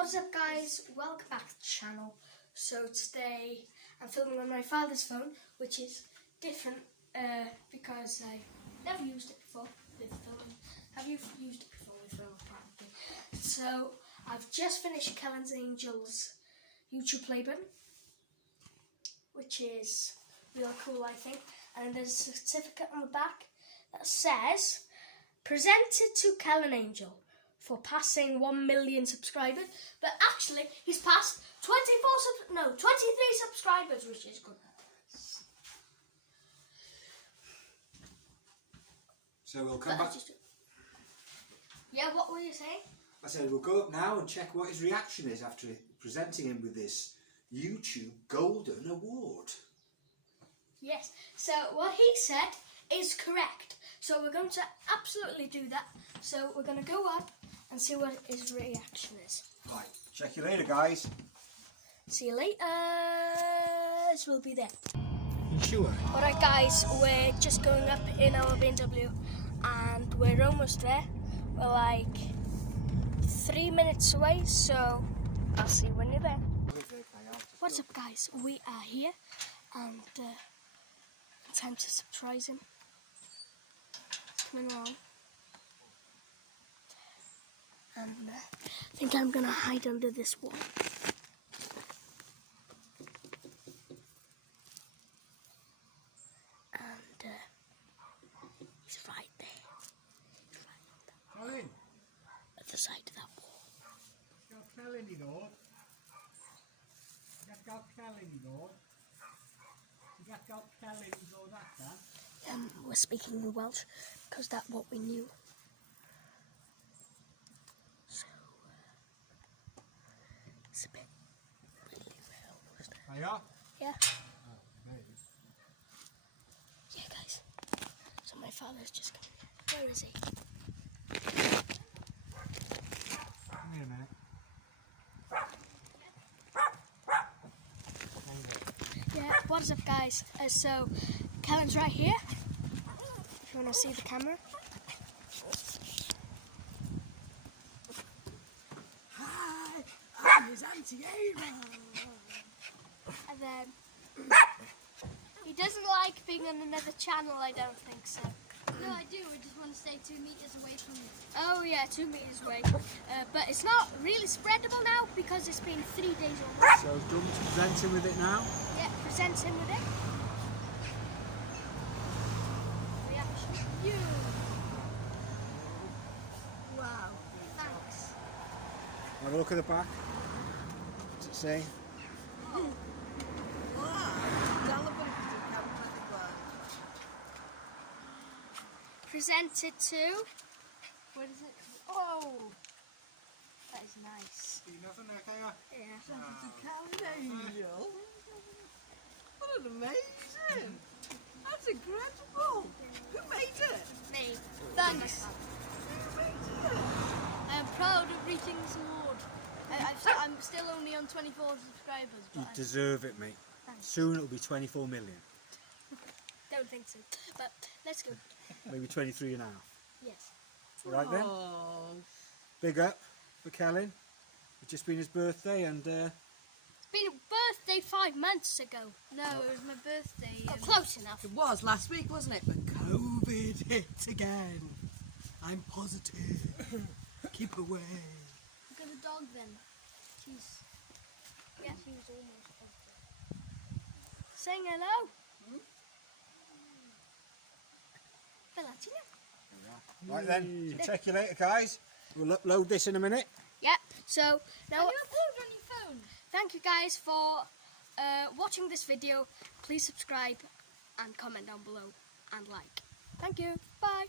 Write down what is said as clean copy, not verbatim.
What's up guys, welcome back to the channel. So today I'm filming on my father's phone, which is different because I never used it before with filming. Have you used it before with filming? Probably. So I've just finished Kellen's Angels YouTube play button, which is really cool I think. And there's a certificate on the back that says, presented to Kellen Angel for passing 1 million subscribers, but actually he's passed 23 subscribers, which is good. So we'll come back. Yeah, what were you saying? I said we'll go up now and check what his reaction is after presenting him with this YouTube Golden Award. Yes, so what he said is correct. So we're going to absolutely do that. So we're going to go up and see what his reaction is. Right, check you later, guys. See you later. We'll be there. You sure? Alright guys, we're just going up in our BMW and we're almost there. We're like 3 minutes away, so I'll see you when you're there. What's up guys, we are here and time to surprise him. Coming along. And I think I'm gonna hide under this wall. And he's right there. He's right on at the side of that wall. We're speaking in Welsh because that's what we knew. So it's a bit really almost there. Hiya. Yeah. Oh, Yeah, guys. So my father's just coming here. Where is he? Come here a minute. Yeah, what's up guys? So Kellen's right here. If you want to see the camera. Hi, I'm his Auntie Ava. And then he doesn't like being on another channel, I don't think so. No, I do. We just want to stay 2 meters away from you. Oh yeah, 2 meters away. But it's not really spreadable now because it's been 3 days almost. So do you want me to present him with it now? Yeah, present him with it. Reaction. You. Wow. Thanks. Have a look at the back. What's it say? Presented to. What is it? Oh, that is nice. See nothing there, Kaya? Yeah. Angel. What an amazing. That's incredible. Who made it? Me. Thanks. Who made it? I am proud of reaching this award. I'm still only on 24 subscribers. You But deserve it, mate. Thanks. Soon it'll be 24 million. Don't think so. But let's go. Maybe 23 and a half. Yes. All right then. Oh, Big up for Kellen. It's just been his birthday and It's been a birthday 5 months ago. no, it was my birthday. Oh, close enough. it was last week, wasn't it? But COVID hit again. I'm positive. Keep away. Look at the dog then. She's. Yeah. She was almost. Saying hello. Bellatina. right then. So check you later, guys. We'll upload this in a minute. Yeah. So now, Have you recorded on your phone? thank you guys for watching this video. Please subscribe and comment down below and like. Thank you. Bye.